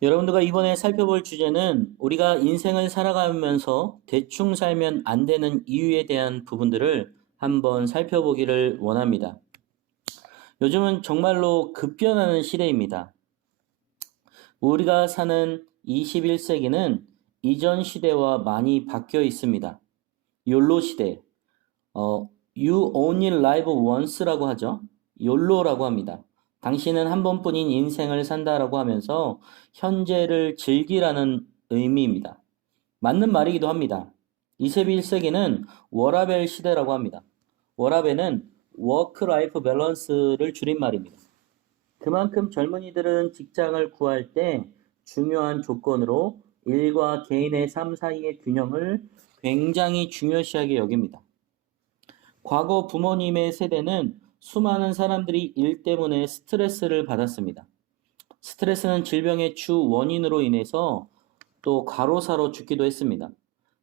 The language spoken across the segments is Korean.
여러분들과 이번에 살펴볼 주제는 우리가 인생을 살아가면서 대충 살면 안 되는 이유에 대한 부분들을 한번 살펴보기를 원합니다. 요즘은 정말로 급변하는 시대입니다. 우리가 사는 21세기는 이전 시대와 많이 바뀌어 있습니다. 욜로 시대, You only live once라고 하죠. 욜로라고 합니다. 당신은 한 번뿐인 인생을 산다라고 하면서 현재를 즐기라는 의미입니다. 맞는 말이기도 합니다. 21세기는 워라밸 시대라고 합니다. 워라밸은 워크 라이프 밸런스를 줄인 말입니다. 그만큼 젊은이들은 직장을 구할 때 중요한 조건으로 일과 개인의 삶 사이의 균형을 굉장히 중요시하게 여깁니다. 과거 부모님의 세대는 수많은 사람들이 일 때문에 스트레스를 받았습니다. 스트레스는 질병의 주 원인으로 인해서 또 과로사로 죽기도 했습니다.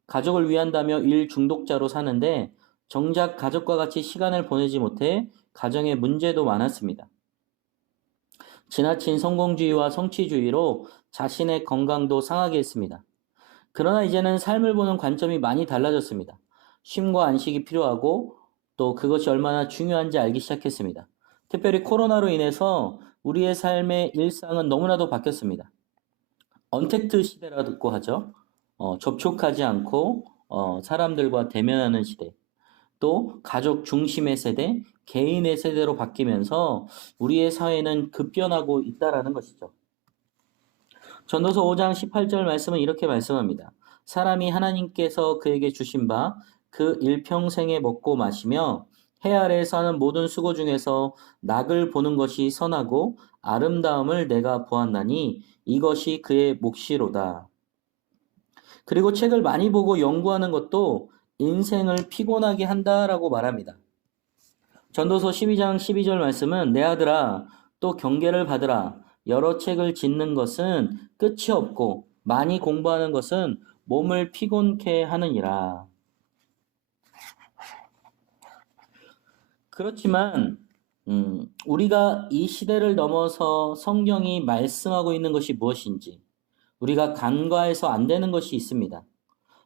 가족을 위한다며 일 중독자로 사는데 정작 가족과 같이 시간을 보내지 못해 가정에 문제도 많았습니다. 지나친 성공주의와 성취주의로 자신의 건강도 상하게 했습니다. 그러나 이제는 삶을 보는 관점이 많이 달라졌습니다. 쉼과 안식이 필요하고 또 그것이 얼마나 중요한지 알기 시작했습니다. 특별히 코로나로 인해서 우리의 삶의 일상은 너무나도 바뀌었습니다. 언택트 시대라고 하죠. 접촉하지 않고 사람들과 대면하는 시대. 또 가족 중심의 세대, 개인의 세대로 바뀌면서 우리의 사회는 급변하고 있다라는 것이죠. 전도서 5장 18절 말씀은 이렇게 말씀합니다. 사람이 하나님께서 그에게 주신 바 그 일평생에 먹고 마시며 해 아래에서 하는 모든 수고 중에서 낙을 보는 것이 선하고 아름다움을 내가 보았나니 이것이 그의 몫이로다. 그리고 책을 많이 보고 연구하는 것도 인생을 피곤하게 한다라고 말합니다. 전도서 12장 12절 말씀은 내 아들아 또 경계를 받으라. 여러 책을 짓는 것은 끝이 없고 많이 공부하는 것은 몸을 피곤케 하느니라. 그렇지만 우리가 이 시대를 넘어서 성경이 말씀하고 있는 것이 무엇인지 우리가 간과해서 안 되는 것이 있습니다.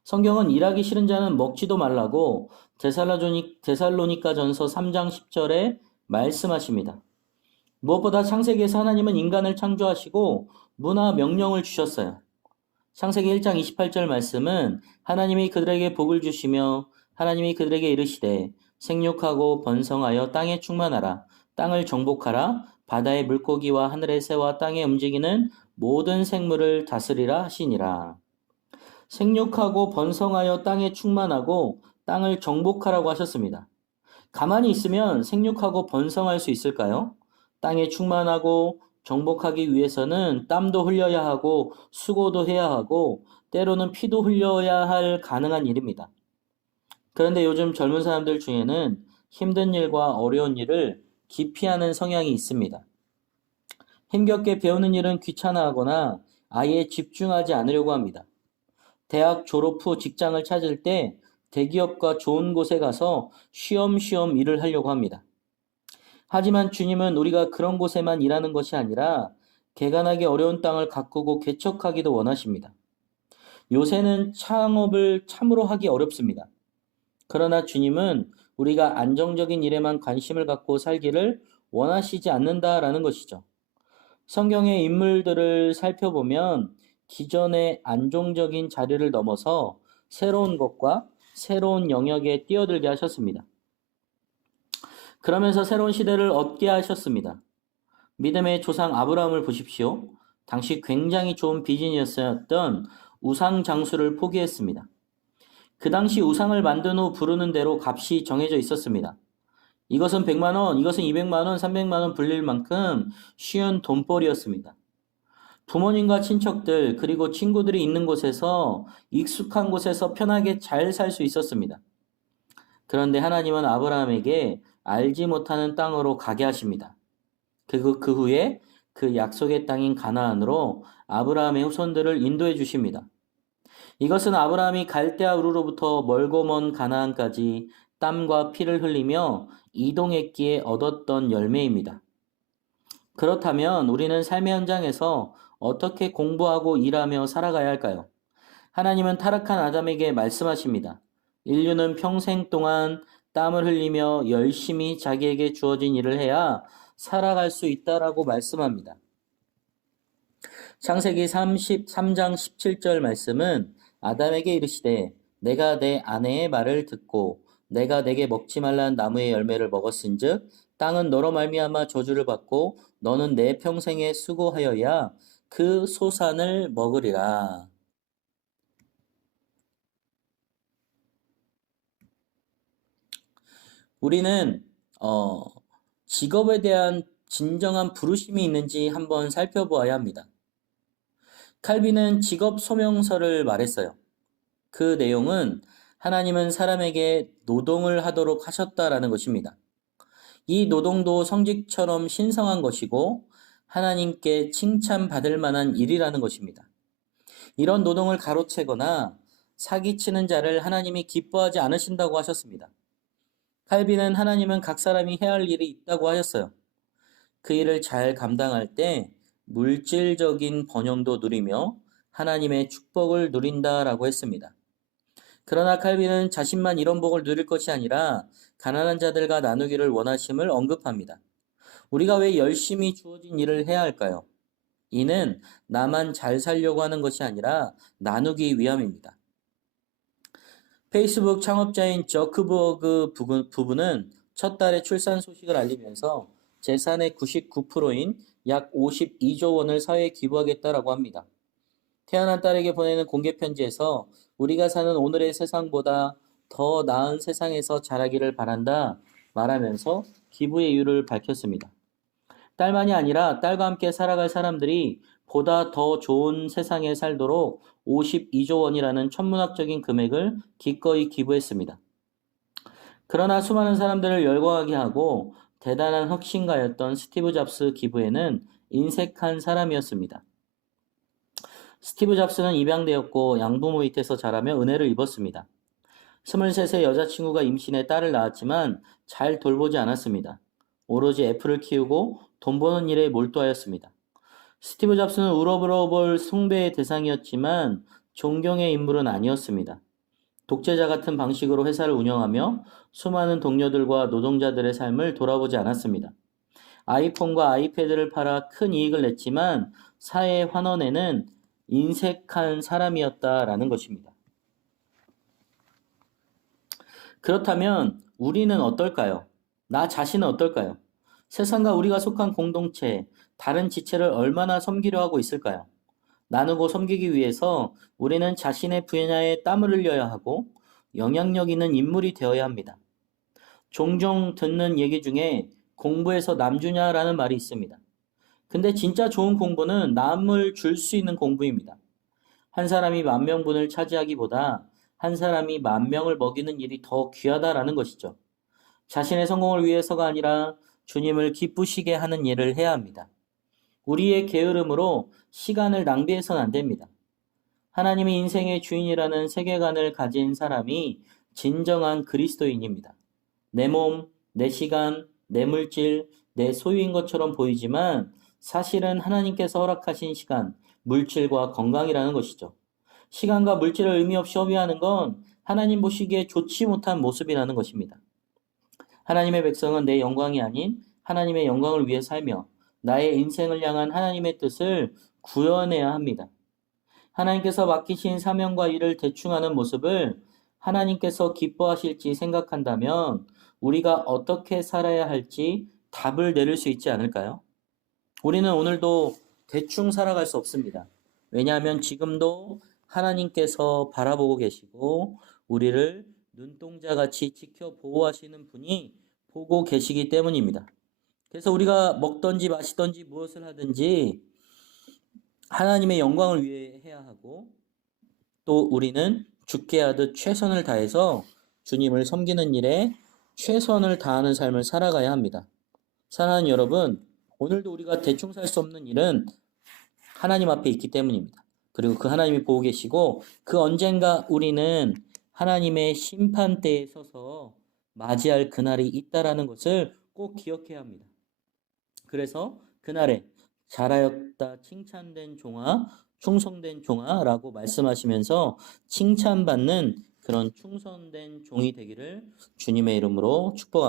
성경은 일하기 싫은 자는 먹지도 말라고 데살로니가전서 3장 10절에 말씀하십니다. 무엇보다 창세기에서 하나님은 인간을 창조하시고 문화 명령을 주셨어요. 창세기 1장 28절 말씀은 하나님이 그들에게 복을 주시며 하나님이 그들에게 이르시되 생육하고 번성하여 땅에 충만하라. 땅을 정복하라. 바다의 물고기와 하늘의 새와 땅에 움직이는 모든 생물을 다스리라 하시니라. 생육하고 번성하여 땅에 충만하고 땅을 정복하라고 하셨습니다. 가만히 있으면 생육하고 번성할 수 있을까요? 땅에 충만하고 정복하기 위해서는 땀도 흘려야 하고 수고도 해야 하고 때로는 피도 흘려야 할 가능한 일입니다. 그런데 요즘 젊은 사람들 중에는 힘든 일과 어려운 일을 기피하는 성향이 있습니다. 힘겹게 배우는 일은 귀찮아하거나 아예 집중하지 않으려고 합니다. 대학 졸업 후 직장을 찾을 때 대기업과 좋은 곳에 가서 쉬엄쉬엄 일을 하려고 합니다. 하지만 주님은 우리가 그런 곳에만 일하는 것이 아니라 개간하기 어려운 땅을 가꾸고 개척하기도 원하십니다. 요새는 창업을 참으로 하기 어렵습니다. 그러나 주님은 우리가 안정적인 일에만 관심을 갖고 살기를 원하시지 않는다라는 것이죠. 성경의 인물들을 살펴보면 기존의 안정적인 자리를 넘어서 새로운 것과 새로운 영역에 뛰어들게 하셨습니다. 그러면서 새로운 시대를 얻게 하셨습니다. 믿음의 조상 아브라함을 보십시오. 당시 굉장히 좋은 비즈니스였던 우상 장수를 포기했습니다. 그 당시 우상을 만든 후 부르는 대로 값이 정해져 있었습니다. 이것은 100만 원, 이것은 200만 원, 300만 원 불릴 만큼 쉬운 돈벌이였습니다. 부모님과 친척들 그리고 친구들이 있는 곳에서 익숙한 곳에서 편하게 잘 살 수 있었습니다. 그런데 하나님은 아브라함에게 알지 못하는 땅으로 가게 하십니다. 그 후에 그 약속의 땅인 가나안으로 아브라함의 후손들을 인도해 주십니다. 이것은 아브라함이 갈대아 우르로부터 멀고 먼 가나안까지 땀과 피를 흘리며 이동했기에 얻었던 열매입니다. 그렇다면 우리는 삶의 현장에서 어떻게 공부하고 일하며 살아가야 할까요? 하나님은 타락한 아담에게 말씀하십니다. 인류는 평생 동안 땀을 흘리며 열심히 자기에게 주어진 일을 해야 살아갈 수 있다라고 말씀합니다. 창세기 33장 17절 말씀은 아담에게 이르시되 내가 내 아내의 말을 듣고 내가 내게 먹지 말라는 나무의 열매를 먹었은즉 땅은 너로 말미암아 저주를 받고 너는 내 평생에 수고하여야 그 소산을 먹으리라. 우리는 직업에 대한 진정한 부르심이 있는지 한번 살펴보아야 합니다. 칼빈은 직업 소명서를 말했어요. 그 내용은 하나님은 사람에게 노동을 하도록 하셨다라는 것입니다. 이 노동도 성직처럼 신성한 것이고 하나님께 칭찬받을 만한 일이라는 것입니다. 이런 노동을 가로채거나 사기치는 자를 하나님이 기뻐하지 않으신다고 하셨습니다. 칼빈은 하나님은 각 사람이 해야 할 일이 있다고 하였어요. 그 일을 잘 감당할 때 물질적인 번영도 누리며 하나님의 축복을 누린다라고 했습니다. 그러나 칼빈은 자신만 이런 복을 누릴 것이 아니라 가난한 자들과 나누기를 원하심을 언급합니다. 우리가 왜 열심히 주어진 일을 해야 할까요? 이는 나만 잘 살려고 하는 것이 아니라 나누기 위함입니다. 페이스북 창업자인 저크버그 부부는 첫 달에 출산 소식을 알리면서 재산의 99%인 약 52조 원을 사회에 기부하겠다라고 합니다. 태어난 딸에게 보내는 공개 편지에서 우리가 사는 오늘의 세상보다 더 나은 세상에서 자라기를 바란다 말하면서 기부의 이유를 밝혔습니다. 딸만이 아니라 딸과 함께 살아갈 사람들이 보다 더 좋은 세상에 살도록 52조 원이라는 천문학적인 금액을 기꺼이 기부했습니다. 그러나 수많은 사람들을 열광하게 하고 대단한 혁신가였던 스티브 잡스 기부에는 인색한 사람이었습니다. 스티브 잡스는 입양되었고 양부모 밑에서 자라며 은혜를 입었습니다. 23세 여자친구가 임신해 딸을 낳았지만 잘 돌보지 않았습니다. 오로지 애플을 키우고 돈 버는 일에 몰두하였습니다. 스티브 잡스는 우러러볼 숭배의 대상이었지만 존경의 인물은 아니었습니다. 독재자 같은 방식으로 회사를 운영하며 수많은 동료들과 노동자들의 삶을 돌아보지 않았습니다. 아이폰과 아이패드를 팔아 큰 이익을 냈지만 사회 환원에는 인색한 사람이었다라는 것입니다. 그렇다면 우리는 어떨까요? 나 자신은 어떨까요? 세상과 우리가 속한 공동체, 다른 지체를 얼마나 섬기려 하고 있을까요? 나누고 섬기기 위해서 우리는 자신의 분야에 땀을 흘려야 하고 영향력 있는 인물이 되어야 합니다. 종종 듣는 얘기 중에 공부해서 남 주냐라는 말이 있습니다. 근데 진짜 좋은 공부는 남을 줄 수 있는 공부입니다. 한 사람이 10,000명분을 차지하기보다 한 사람이 10,000명을 먹이는 일이 더 귀하다라는 것이죠. 자신의 성공을 위해서가 아니라 주님을 기쁘시게 하는 일을 해야 합니다. 우리의 게으름으로 시간을 낭비해서는 안 됩니다. 하나님이 인생의 주인이라는 세계관을 가진 사람이 진정한 그리스도인입니다. 내 몸, 내 시간, 내 물질, 내 소유인 것처럼 보이지만 사실은 하나님께서 허락하신 시간, 물질과 건강이라는 것이죠. 시간과 물질을 의미 없이 허비하는 건 하나님 보시기에 좋지 못한 모습이라는 것입니다. 하나님의 백성은 내 영광이 아닌 하나님의 영광을 위해 살며 나의 인생을 향한 하나님의 뜻을 구현해야 합니다. 하나님께서 맡기신 사명과 일을 대충 하는 모습을 하나님께서 기뻐하실지 생각한다면 우리가 어떻게 살아야 할지 답을 내릴 수 있지 않을까요? 우리는 오늘도 대충 살아갈 수 없습니다. 왜냐하면 지금도 하나님께서 바라보고 계시고 우리를 눈동자같이 지켜 보호하시는 분이 보고 계시기 때문입니다. 그래서 우리가 먹든지 마시든지 무엇을 하든지 하나님의 영광을 위해 해야 하고 또 우리는 죽게 하듯 최선을 다해서 주님을 섬기는 일에 최선을 다하는 삶을 살아가야 합니다. 사랑하는 여러분, 오늘도 우리가 대충 살 수 없는 일은 하나님 앞에 있기 때문입니다. 그리고 그 하나님이 보고 계시고 그 언젠가 우리는 하나님의 심판대에 서서 맞이할 그날이 있다라는 것을 꼭 기억해야 합니다. 그래서 그날에 잘하였다 칭찬된 종아 충성된 종아라고 말씀하시면서 칭찬받는 그런 충성된 종이 되기를 주님의 이름으로 축복합니다.